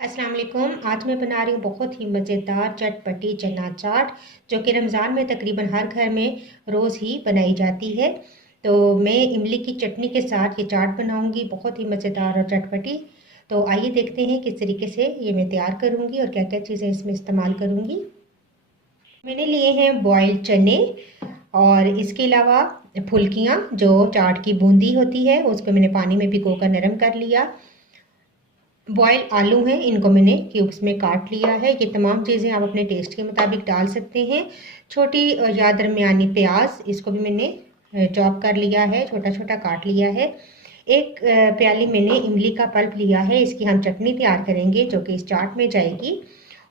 अस्सलाम वालेकुम। आज मैं बना रही हूँ बहुत ही मज़ेदार चटपटी चना चाट, जो कि रमज़ान में तकरीबन हर घर में रोज़ ही बनाई जाती है। तो मैं इमली की चटनी के साथ ये चाट बनाऊँगी, बहुत ही मज़ेदार और चटपटी। तो आइए देखते हैं किस तरीके से ये मैं तैयार करूँगी और क्या-क्या चीज़ें इसमें इस्तेमाल करूँगी। मैंने लिए हैं बॉइल्ड चने और इसके अलावा फुल्कियाँ, जो चाट की बूंदी होती है, उसको मैंने पानी में भिगोकर नरम कर लिया। बॉयल आलू हैं, इनको मैंने क्यूब्स में काट लिया है। ये तमाम चीज़ें आप अपने टेस्ट के मुताबिक डाल सकते हैं। छोटी या दरमियानी प्याज, इसको भी मैंने चॉप कर लिया है, छोटा छोटा काट लिया है। एक प्याली मैंने इमली का पल्प लिया है, इसकी हम चटनी तैयार करेंगे जो कि इस चाट में जाएगी।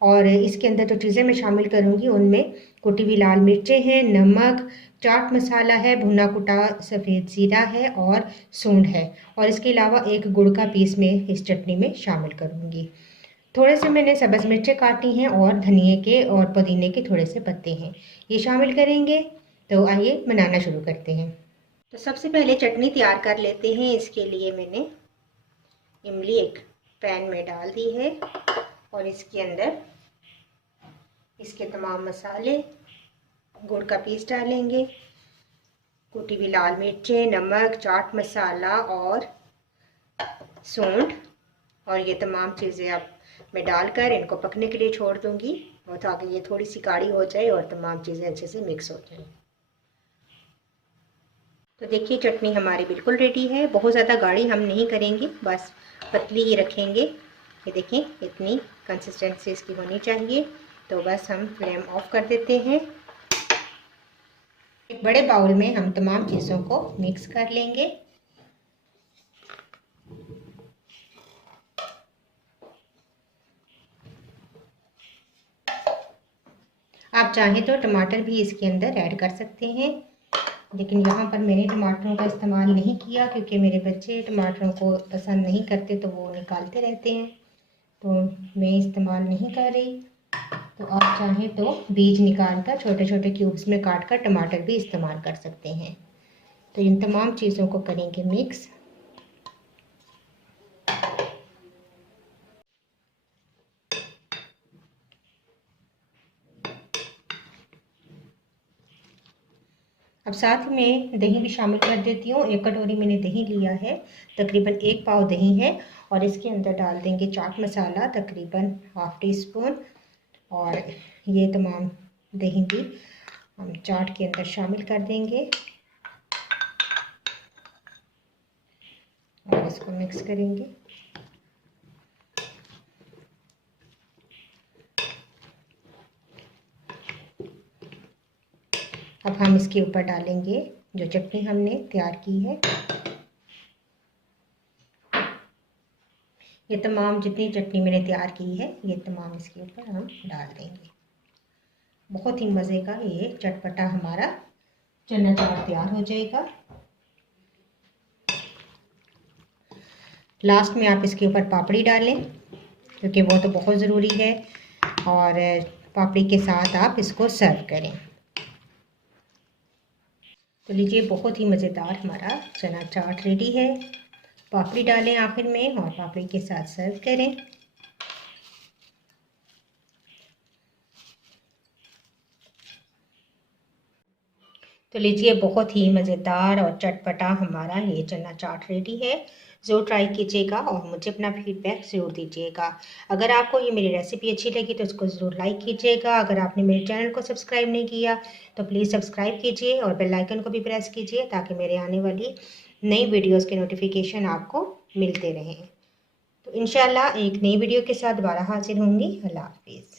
और इसके अंदर जो चीज़ें मैं शामिल करूँगी उनमें कुटी हुई लाल मिर्चें हैं, नमक, चाट मसाला है, भुना कुटा सफ़ेद ज़ीरा है और सूंड है। और इसके अलावा एक गुड़ का पीस मैं इस चटनी में शामिल करूँगी। थोड़े से मैंने सब्ज़ मिर्चें काटी हैं और धनिए के और पुदीने के थोड़े से पत्ते हैं, ये शामिल करेंगे। तो आइए बनाना शुरू करते हैं। तो सबसे पहले चटनी तैयार कर लेते हैं। इसके लिए मैंने इमली एक पैन में डाल दी है और इसके अंदर इसके तमाम मसाले, गुड़ का पीस डालेंगे, कुटी हुई लाल मिर्चें, नमक, चाट मसाला और सूंड, और ये तमाम चीज़ें अब मैं डालकर इनको पकने के लिए छोड़ दूंगी, और ताकि ये थोड़ी सी गाढ़ी हो जाए और तमाम चीज़ें अच्छे से मिक्स हो जाएं। तो देखिए चटनी हमारी बिल्कुल रेडी है। बहुत ज़्यादा गाढ़ी हम नहीं करेंगे, बस पतली ही रखेंगे। ये देखें, इतनी कंसिस्टेंसी इसकी होनी चाहिए। तो बस हम फ्लेम ऑफ कर देते हैं। एक बड़े बाउल में हम तमाम चीज़ों को मिक्स कर लेंगे। आप चाहें तो टमाटर भी इसके अंदर ऐड कर सकते हैं, लेकिन यहाँ पर मैंने टमाटरों का इस्तेमाल नहीं किया क्योंकि मेरे बच्चे टमाटरों को पसंद नहीं करते, तो वो निकालते रहते हैं, तो मैं इस्तेमाल नहीं कर रही। तो आप चाहें तो बीज निकाल कर छोटे छोटे क्यूब्स में काट कर टमाटर भी इस्तेमाल कर सकते हैं। तो इन तमाम चीज़ों को करेंगे मिक्स। अब साथ में दही भी शामिल कर देती हूँ। एक कटोरी मैंने दही लिया है, तकरीबन 1 पाव दही है, और इसके अंदर डाल देंगे चाट मसाला तकरीबन ½ टीस्पून, और ये तमाम दही भी हम चाट के अंदर शामिल कर देंगे और इसको मिक्स करेंगे। अब हम इसके ऊपर डालेंगे जो चटनी हमने तैयार की है। ये तमाम जितनी चटनी मैंने तैयार की है, ये तमाम इसके ऊपर हम डाल देंगे। बहुत ही मज़े का ये चटपटा हमारा चना चाट तैयार हो जाएगा। लास्ट में आप इसके ऊपर पापड़ी डालें, क्योंकि वो तो बहुत ज़रूरी है, और पापड़ी के साथ आप इसको सर्व करें। तो लीजिए, बहुत ही मज़ेदार हमारा चना चाट रेडी है। पापड़ी डालें आखिर में और पापड़ी के साथ सर्व करें। तो लीजिए, बहुत ही मज़ेदार और चटपटा हमारा ये चना चाट रेडी है। ज़रूर ट्राई कीजिएगा और मुझे अपना फीडबैक ज़रूर दीजिएगा। अगर आपको ये मेरी रेसिपी अच्छी लगी तो इसको ज़रूर लाइक कीजिएगा। अगर आपने मेरे चैनल को सब्सक्राइब नहीं किया तो प्लीज़ सब्सक्राइब कीजिए और बेल आइकन को भी प्रेस कीजिए, ताकि मेरे आने वाली नई वीडियोस के नोटिफिकेशन आपको मिलते रहें। तो इंशाल्लाह एक नई वीडियो के साथ दोबारा हाजिर होंगी। अल्लाह हाफिज़।